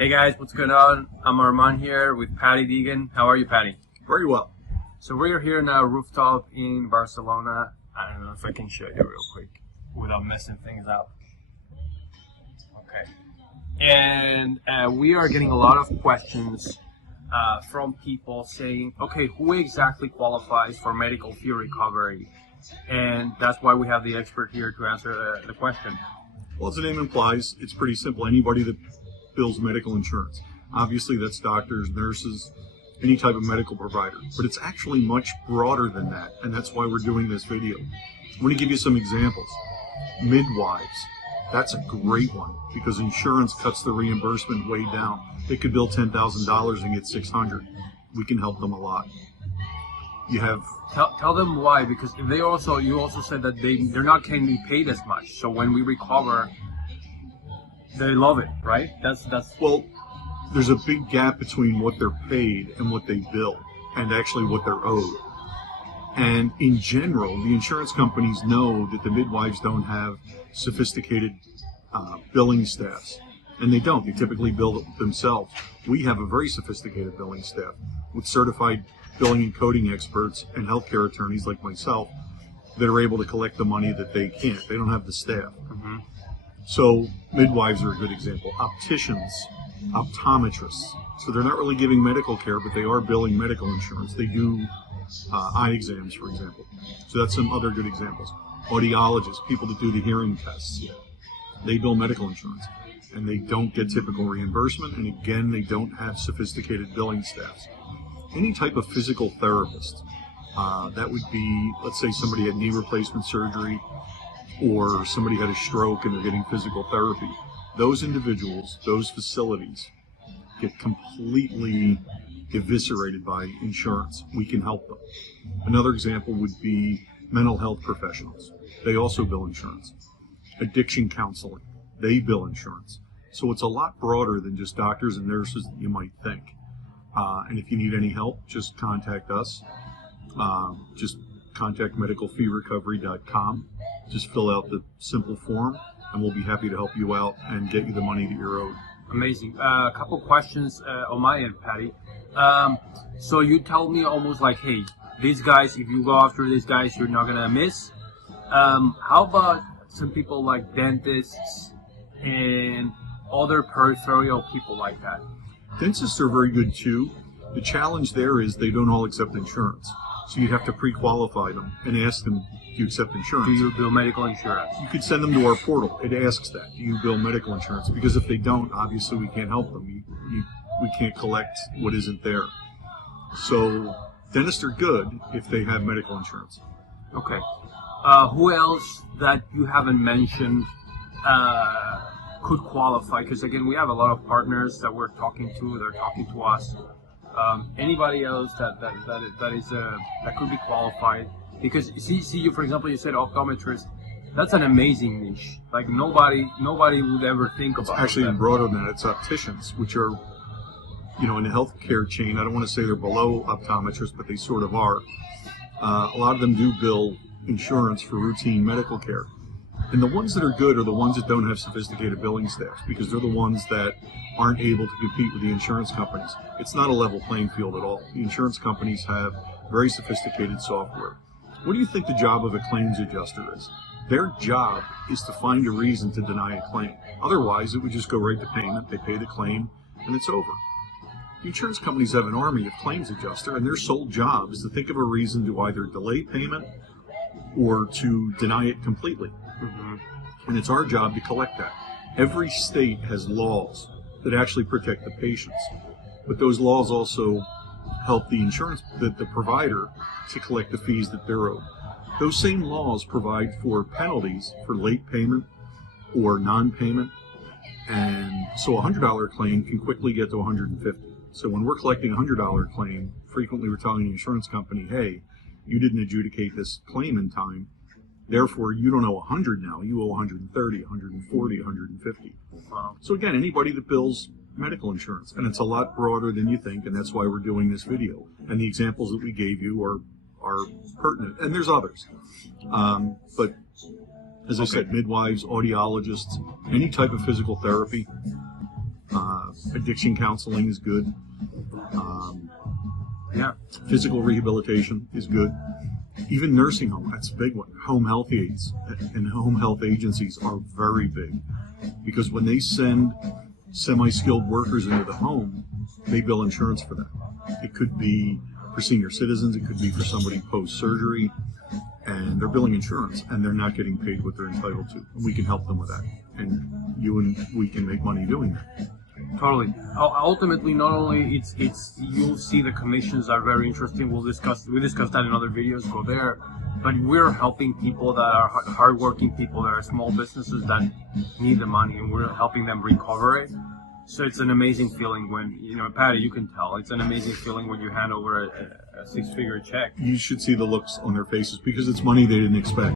Hey guys, what's going on? I'm Armand here with Patty Deegan. How are you, Patty? Very well. So we're here on a rooftop in Barcelona. I don't know if I can show you real quick without messing things up. Okay. And we are getting a lot of questions from people saying, okay, who exactly qualifies for medical fee recovery? And that's why we have the expert here to answer the question. Well, as the name implies, it's pretty simple. Anybody that bills medical insurance. Obviously, that's doctors, nurses, any type of medical provider. But it's actually much broader than that, and that's why we're doing this video. I'm going to give you some examples. Midwives. That's a great one because insurance cuts the reimbursement way down. They could bill $10,000 and get $600. We can help them a lot. You have tell them why, because if you also said that they're not getting paid as much. So when we recover, they love it, right? That's well, there's a big gap between what they're paid and what they bill, and actually what they're owed. And in general, the insurance companies know that the midwives don't have sophisticated billing staffs, and they don't. They typically bill themselves. We have a very sophisticated billing staff with certified billing and coding experts and healthcare attorneys like myself that are able to collect the money that they can't. They don't have the staff. Mm-hmm. So midwives are a good example. Opticians, optometrists. So they're not really giving medical care, but they are billing medical insurance. They do eye exams, for example. So that's some other good examples. Audiologists, people that do the hearing tests. They bill medical insurance. And they don't get typical reimbursement. And again, they don't have sophisticated billing staffs. Any type of physical therapist. That would be, let's say somebody had knee replacement surgery, or somebody had a stroke and they're getting physical therapy. Those individuals, those facilities get completely eviscerated by insurance. We can help them. Another example would be mental health professionals. They also bill insurance. Addiction counseling, they bill insurance. So it's a lot broader than just doctors and nurses that you might think. And if you need any help, just contact us. Just contact medicalfeerecovery.com. Just fill out the simple form, and we'll be happy to help you out and get you the money that you're owed. Amazing. A couple questions on my end, Patty. So you tell me almost like, hey, these guys, if you go after these guys, you're not going to miss. How about some people like dentists and other peripheral people like that? Dentists are very good too. The challenge there is they don't all accept insurance. So you'd have to pre-qualify them and ask them, do you accept insurance? Do you bill medical insurance? You could send them to our portal. It asks that. Do you bill medical insurance? Because if they don't, obviously we can't help them. We can't collect what isn't there. So dentists are good if they have medical insurance. Okay. Who else that you haven't mentioned could qualify? Because again, we have a lot of partners that we're talking to. They're talking to us. Anybody else that could be qualified? Because see you, for example, you said optometrist. That's an amazing niche. Like nobody would ever think about. It's actually broader than that. It's opticians, which are, in the healthcare chain. I don't want to say they're below optometrists, but they sort of are. A lot of them do bill insurance for routine medical care. And the ones that are good are the ones that don't have sophisticated billing staffs, because they're the ones that aren't able to compete with the insurance companies. It's not a level playing field at all. The insurance companies have very sophisticated software. What do you think the job of a claims adjuster is? Their job is to find a reason to deny a claim. Otherwise, it would just go right to payment. They pay the claim, and it's over. The insurance companies have an army of claims adjuster, and their sole job is to think of a reason to either delay payment or to deny it completely. Mm-hmm. And it's our job to collect that. Every state has laws that actually protect the patients, but those laws also help the provider to collect the fees that they're owed. Those same laws provide for penalties for late payment or non-payment, and so a $100 claim can quickly get to $150. So when we're collecting a $100 claim, frequently we're telling the insurance company, hey, you didn't adjudicate this claim in time, therefore you don't owe 100 now, you owe 130, 140, 150. Wow. So again, anybody that bills medical insurance, and it's a lot broader than you think, and that's why we're doing this video. And the examples that we gave you are pertinent, and there's others. But as I said, midwives, audiologists, any type of physical therapy, Addiction counseling is good. Yeah. Physical rehabilitation is good. Even nursing home, that's a big one. Home health aides and home health agencies are very big, because when they send semi-skilled workers into the home, they bill insurance for that. It could be for senior citizens, it could be for somebody post-surgery, and they're billing insurance, and they're not getting paid what they're entitled to. And we can help them with that, and you and we can make money doing that. Totally. Ultimately, not only it's you'll see the commissions are very interesting. We discussed that in other videos. Go there, but we're helping people that are hardworking people that are small businesses that need the money, and we're helping them recover it. So it's an amazing feeling when, Patty, you can tell, it's an amazing feeling when you hand over a six-figure check. You should see the looks on their faces, because it's money they didn't expect.